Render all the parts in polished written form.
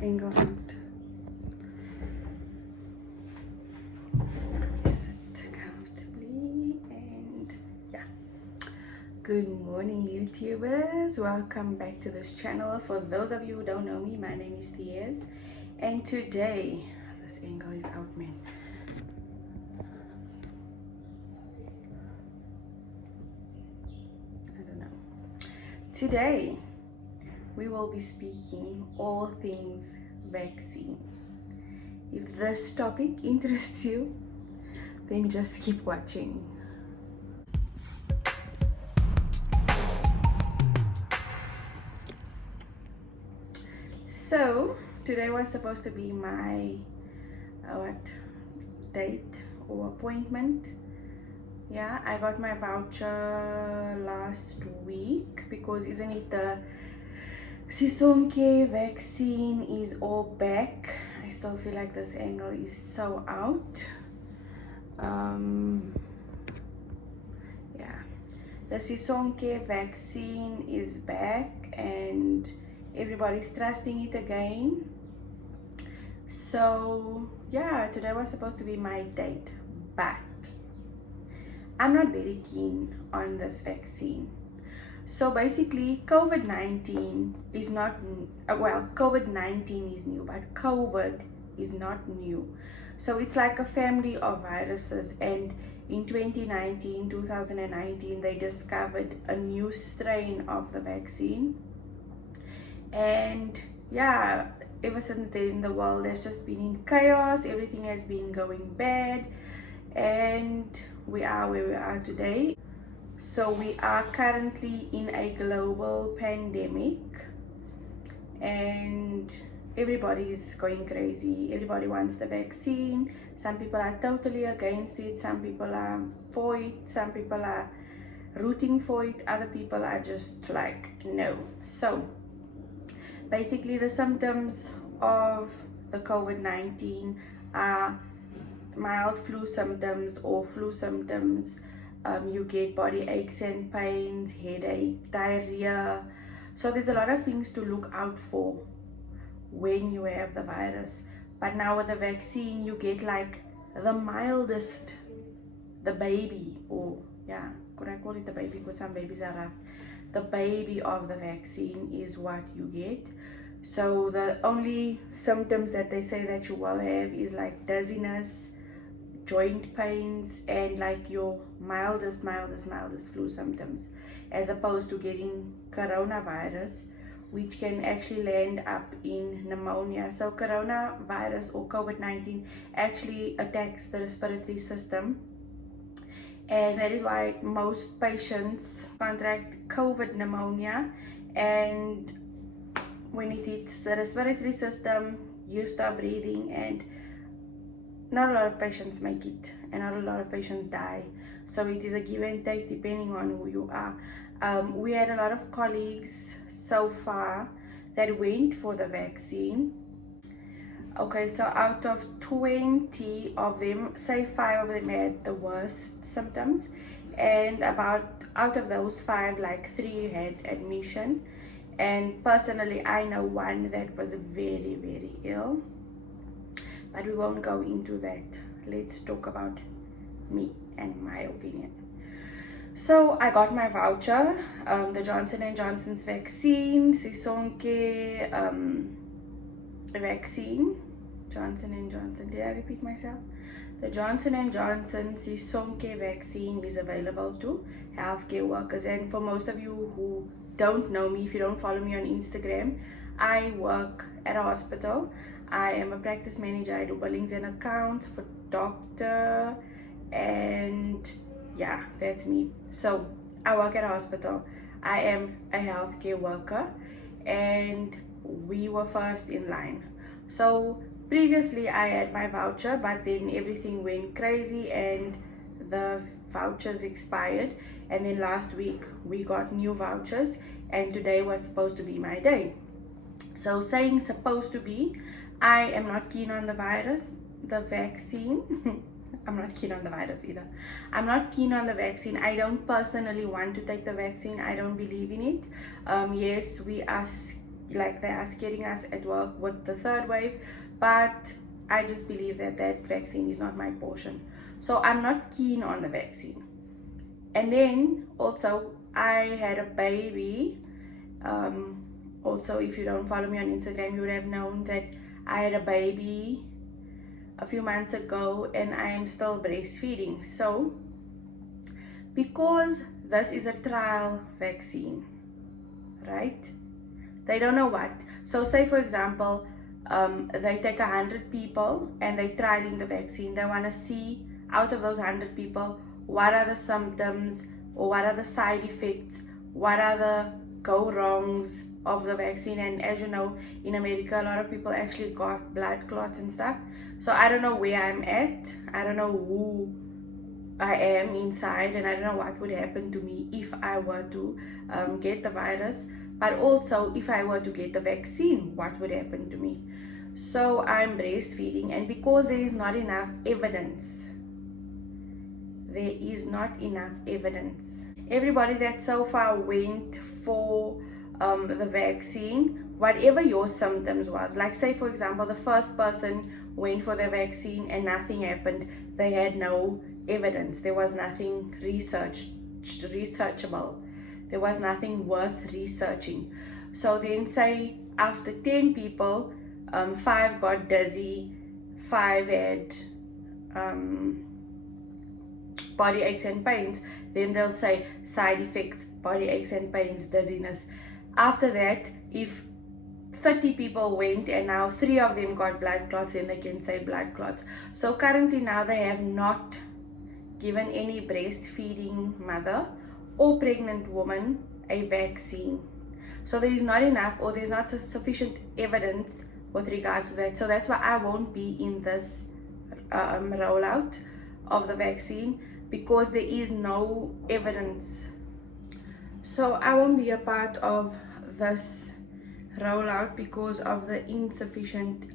angle out. Sit comfortably and yeah. Good morning, YouTubers. Welcome back to this channel. For those of you who don't know me, my name is Thiaz, and today this angle is out, man. I don't know. Today we will be speaking all things vaccine. If this topic interests you, then just keep watching. So today was supposed to be my date or appointment. Yeah, I got my voucher last week because isn't it the Sisonke vaccine is all back. I still feel like this angle is so out. Yeah, the Sisonke vaccine is back and everybody's trusting it again. So yeah, today was supposed to be my date, but I'm not very keen on this vaccine. So basically, COVID-19 is not, COVID-19 is new, but COVID is not new. So it's like a family of viruses, and in 2019, they discovered a new strain of the vaccine. And yeah, ever since then, the world has just been in chaos. Everything has been going bad, and we are where we are today. So we are currently in a global pandemic and everybody is going crazy. Everybody wants the vaccine. Some people are totally against it. Some people are for it. Some people are rooting for it. Other people are just like, no. So basically the symptoms of the COVID-19 are mild flu symptoms or flu symptoms. You get body aches and pains, headache, diarrhea. So there's a lot of things to look out for when you have the virus. But now with the vaccine, you get like the mildest, the baby, or yeah, could I call it the baby because some babies are rough. The baby of the vaccine is what you get. So the only symptoms that they say that you will have is like dizziness, joint pains, and like your mildest flu symptoms, as opposed to getting coronavirus, which can actually land up in pneumonia. So coronavirus or COVID-19 actually attacks the respiratory system, and that is why most patients contract COVID pneumonia. And when it hits the respiratory system, you stop breathing, and not a lot of patients make it, and not a lot of patients die. So it is a give and take depending on who you are. We had a lot of colleagues so far that went for the vaccine. Okay, so out of 20 of them, say 5 of them had the worst symptoms, and about out of those 5, like 3 had admission. And personally, I know one that was very ill. But we won't go into that. Let's talk about me and my opinion. So I got my voucher, the Johnson & Johnson's vaccine, Sisonke vaccine, Johnson & Johnson, did I repeat myself? The Johnson & Johnson Sisonke vaccine is available to healthcare workers. And for most of you who don't know me, if you don't follow me on Instagram, I work at a hospital. I am a practice manager. I do billings and accounts for doctor, and yeah, that's me. So I work at a hospital. I am a healthcare worker, and we were first in line. So previously I had my voucher, but then everything went crazy and the vouchers expired. And then last week we got new vouchers, and today was supposed to be my day. So saying supposed to be, I am not keen on the vaccine. I'm not keen on the virus either. I'm not keen on the vaccine. I don't personally want to take the vaccine. I don't believe in it. Yes, we are like they are scaring us at work with the third wave, but I just believe that that vaccine is not my portion. So I'm not keen on the vaccine. And then also I had a baby. Also, if you don't follow me on Instagram, you would have known that I had a baby a few months ago and I am still breastfeeding. So because this is a trial vaccine, right? They don't know what. So say for example, they take 100 people and they trialing the vaccine. They want to see out of those 100 people, what are the symptoms or what are the side effects, what are the go wrongs of the vaccine. And as you know, in America, a lot of people actually got blood clots and stuff. So I don't know where I'm at. I don't know who I am inside, and I don't know what would happen to me if I were to get the virus. But also, if I were to get the vaccine, what would happen to me? So I'm breastfeeding, and because there is not enough evidence, everybody that so far went for the vaccine, whatever your symptoms was, like say for example, the first person went for the vaccine and nothing happened, they had no evidence, there was nothing researchable, there was nothing worth researching. So then say after 10 people, 5 got dizzy, 5 had body aches and pains, then they'll say side effects, body aches and pains, dizziness. After that, if 30 people went and now 3 of them got blood clots, then they can say blood clots. So currently now they have not given any breastfeeding mother or pregnant woman a vaccine. So there is not enough, or there's not sufficient evidence with regards to that. So that's why I won't be in this rollout of the vaccine, because there is no evidence. So I won't be a part of this rollout because of the insufficient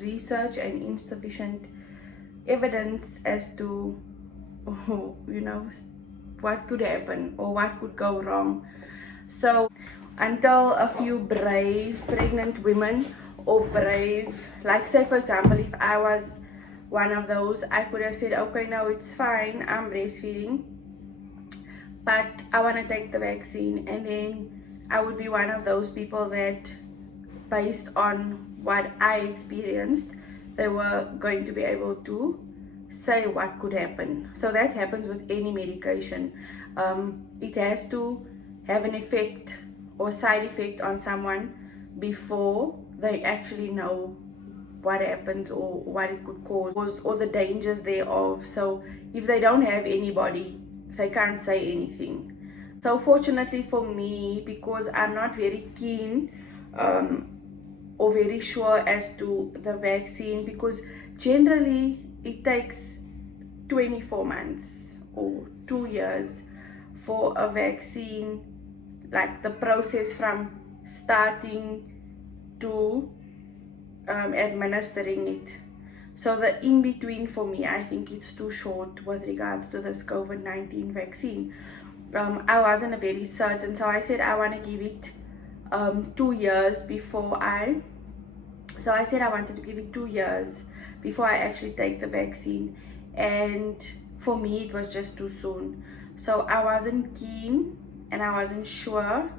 research and insufficient evidence as to you know, what could happen or what could go wrong. So until a few brave pregnant women, or brave, like say for example, if I was one of those, I could have said, okay, no, it's fine, I'm breastfeeding, but I want to take the vaccine. And then I would be one of those people that, based on what I experienced, they were going to be able to say what could happen. So that happens with any medication. It has to have an effect or side effect on someone before they actually know what happens or what it could cause or the dangers thereof. So if they don't have anybody, they can't say anything. So fortunately for me, because I'm not very keen or very sure as to the vaccine, because generally it takes 24 months or 2 years for a vaccine, like the process from starting to administering it. So the in between for me, I think it's too short with regards to this COVID-19 vaccine. I wasn't very certain, so I said I want to give it 2 years before I wanted to give it 2 years before I actually take the vaccine, and for me it was just too soon. So I wasn't keen and I wasn't sure,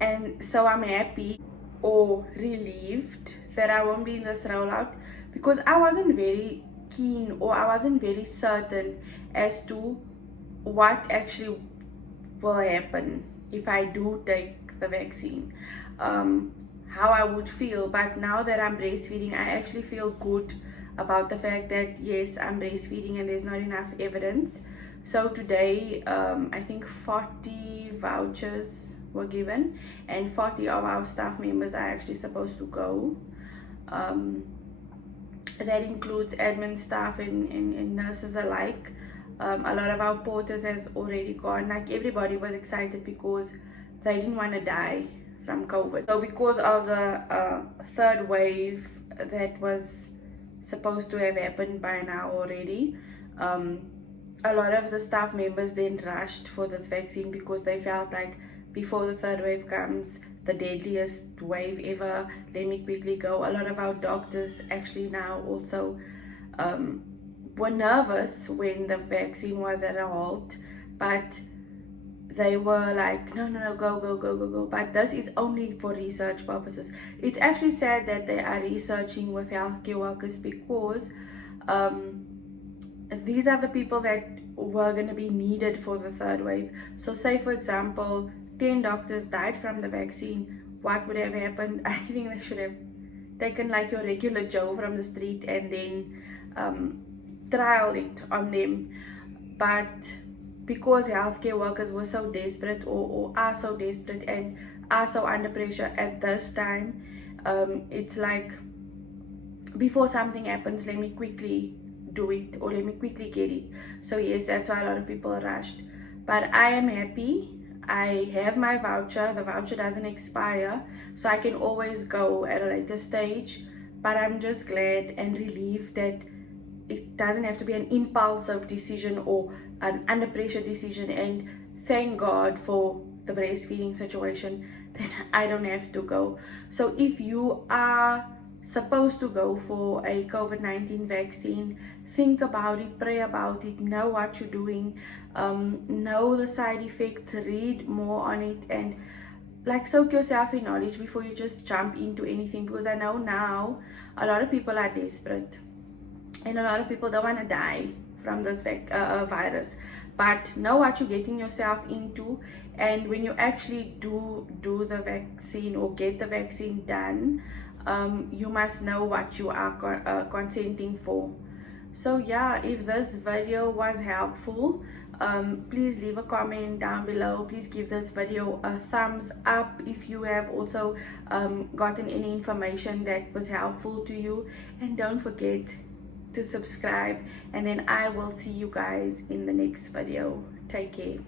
and so I'm happy or relieved that I won't be in this rollout, because I wasn't very keen or I wasn't very certain as to what actually will happen if I do take the vaccine, how I would feel. But now that I'm breastfeeding, I actually feel good about the fact that yes, I'm breastfeeding and there's not enough evidence. So today, I think 40 vouchers were given, and 40 of our staff members are actually supposed to go. That includes admin staff and nurses alike. A lot of our porters has already gone. Like, everybody was excited because they didn't want to die from COVID. So because of the third wave that was supposed to have happened by now already, a lot of the staff members then rushed for this vaccine because they felt like before the third wave comes, the deadliest wave ever. Let me quickly go. A lot of our doctors actually now also were nervous when the vaccine was at a halt, but they were like, no, go. But this is only for research purposes. It's actually sad that they are researching with healthcare workers, because these are the people that were going to be needed for the third wave. So say for example 10 doctors died from the vaccine, what would have happened? I think they should have taken like your regular Joe from the street and then trialed it on them. But because healthcare workers were so desperate, or are so desperate and are so under pressure at this time, it's like, before something happens, let me quickly do it, or let me quickly get it. So yes, that's why a lot of people rushed. But I am happy. I have my voucher. The voucher doesn't expire, so I can always go at a later stage. But I'm just glad and relieved that it doesn't have to be an impulsive decision or an under pressure decision. And thank God for the breastfeeding situation that I don't have to go. So if you are supposed to go for a COVID-19 vaccine, think about it, pray about it, know what you're doing, know the side effects, read more on it, and like soak yourself in knowledge before you just jump into anything. Because I know now a lot of people are desperate and a lot of people don't want to die from this virus. But know what you're getting yourself into, and when you actually do the vaccine or get the vaccine done, you must know what you are consenting for. So yeah, if this video was helpful, please leave a comment down below. Please give this video a thumbs up if you have also gotten any information that was helpful to you, and don't forget to subscribe, and then I will see you guys in the next video. Take care.